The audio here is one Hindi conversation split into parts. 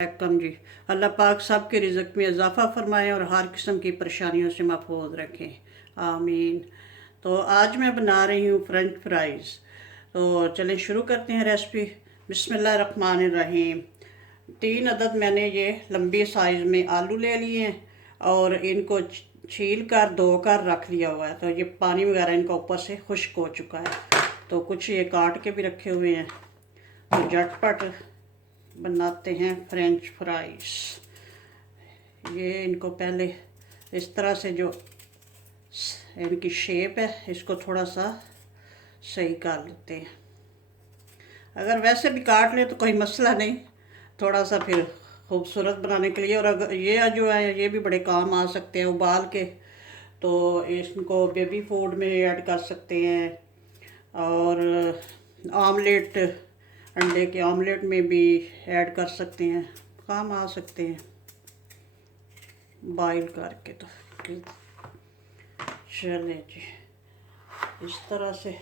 कम जी। अल्लाह पाक सब के रिज़्क़ में इजाफ़ा फरमाएँ और हर किस्म की परेशानियों से महफूज रखें, आमीन। तो आज मैं बना रही हूँ फ्रेंच फ्राइज़। तो चलें शुरू करते हैं रेसिपी। बिस्मिल्लाहिर्रहमानिर्रहीम। 3 अदद मैंने ये लंबी साइज़ में आलू ले लिए हैं और इनको छील कर धो कर रख लिया हुआ है। तो ये पानी वगैरह इनका ऊपर से खुश्क हो चुका है। तो कुछ ये काट के भी रखे हुए हैं। तो झटपट बनाते हैं फ्रेंच फ्राइज़। ये इनको पहले इस तरह से जो इनकी शेप है इसको थोड़ा सा सही कर लेते हैं। अगर वैसे भी काट ले तो कोई मसला नहीं, थोड़ा सा फिर खूबसूरत बनाने के लिए। और अगर ये जो है ये भी बड़े काम आ सकते हैं उबाल के, तो इसको बेबी फूड में ऐड कर सकते हैं और आमलेट, अंडे के आमलेट में भी ऐड कर सकते हैं, काम आ सकते हैं बॉईल करके। तो चले जी, इस तरह से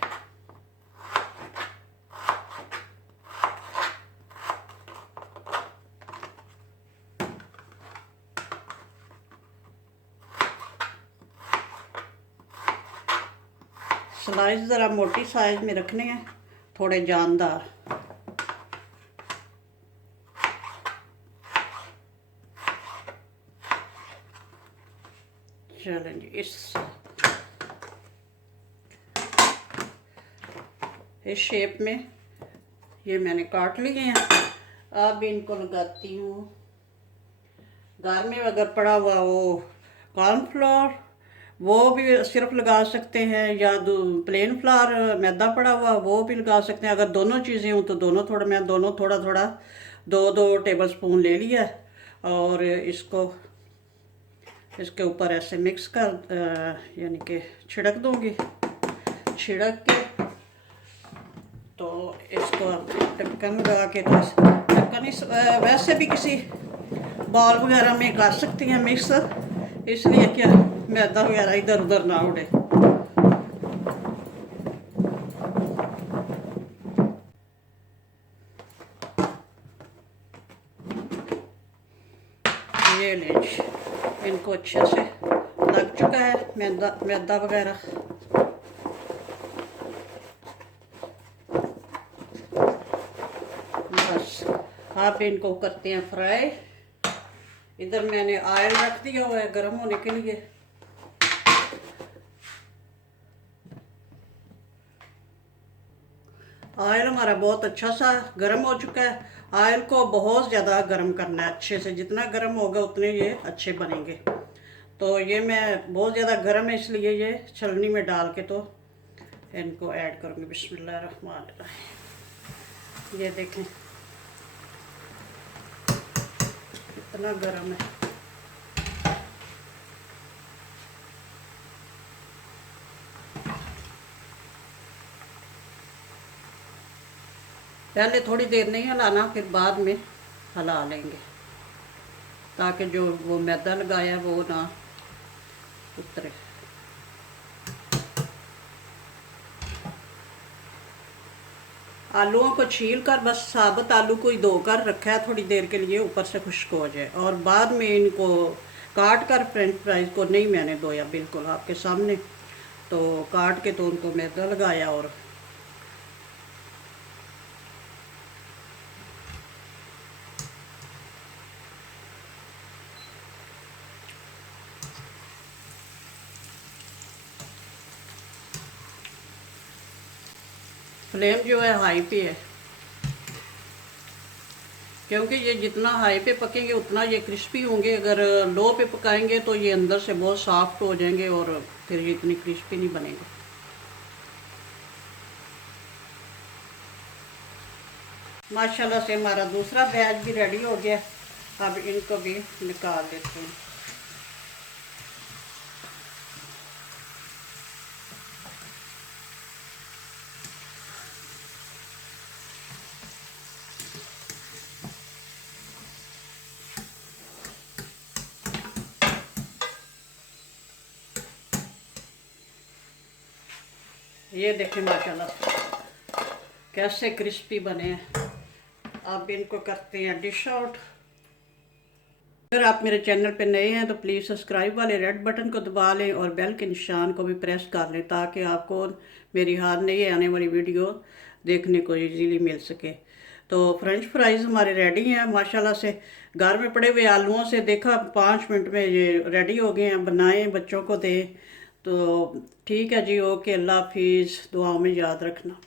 स्लाइस ज़रा मोटी साइज़ में रखने हैं, थोड़े जानदार। चलें जी, इस शेप में ये मैंने काट लिए हैं। अब इनको लगाती हूँ, घर में अगर पड़ा हुआ वो कॉर्नफ्लोर वो भी सिर्फ लगा सकते हैं, या प्लेन फ्लावर मैदा पड़ा हुआ वो भी लगा सकते हैं। अगर दोनों चीज़ें हों तो दोनों थोड़ा, मैं दोनों थोड़ा थोड़ा 2-2 टेबल स्पून ले लिया है और इसको इसके ऊपर ऐसे मिक्स कर यानी कि छिड़क दूँगी। छिड़क के तो इसको ढक्कन लगा के, तो ढक्कन इस वैसे भी किसी बॉल वगैरह में कर सकती हैं मिक्स, इसलिए क्या मैदा वगैरह इधर उधर ना उड़े। ये ले, इनको अच्छे से लग चुका है मैदा मैदा वगैरह। बस आप इनको करते हैं फ्राई। इधर मैंने ऑयल रख दिया हुआ है गर्म होने के लिए। ऑयल हमारा बहुत अच्छा सा गर्म हो चुका है। ऑयल को बहुत ज़्यादा गर्म करना है अच्छे से, जितना गर्म होगा उतने ये अच्छे बनेंगे। तो ये मैं बहुत ज़्यादा गर्म है इसलिए ये छलनी में डाल के तो इनको ऐड करूँगी। बिस्मिल्लाहिर्रहमानिर्रहीम। ये देखें इतना गर्म है। पहले थोड़ी देर नहीं हिलाना, फिर बाद में हिला लेंगे ताकि जो वो मैदा लगाया वो ना उतरे। आलूओं को छील कर बस साबुत आलू को ही धोकर रखा है थोड़ी देर के लिए, ऊपर से खुश्क हो जाए। और बाद में इनको काट कर फ्रेंच फ्राइज़ को नहीं मैंने धोया, बिल्कुल आपके सामने। तो काट के तो उनको मैदा लगाया और फ्लेम जो है हाई पे है, क्योंकि ये जितना हाई पे पकेंगे उतना ये क्रिस्पी होंगे। अगर लो पे पकाएंगे तो ये अंदर से बहुत सॉफ्ट हो जाएंगे और फिर ये इतनी क्रिस्पी नहीं बनेंगे। माशाल्लाह से हमारा दूसरा बैच भी रेडी हो गया। अब इनको भी निकाल लेते हैं। ये देखें माशाल्लाह कैसे क्रिस्पी बने हैं। अब इनको करते हैं डिश आउट। अगर आप मेरे चैनल पे नए हैं तो प्लीज़ सब्सक्राइब वाले रेड बटन को दबा लें और बेल के निशान को भी प्रेस कर लें ताकि आपको मेरी हर नई आने वाली वीडियो देखने को इजीली मिल सके। तो फ्रेंच फ्राइज़ हमारे रेडी हैं माशाल्लाह से। घर में पड़े हुए आलूओं से देखा 5 मिनट में ये रेडी हो गए हैं। बनाएं, बच्चों को दें। तो ठीक है जी, ओके, अल्लाह हाफिज़, दुआओं में याद रखना।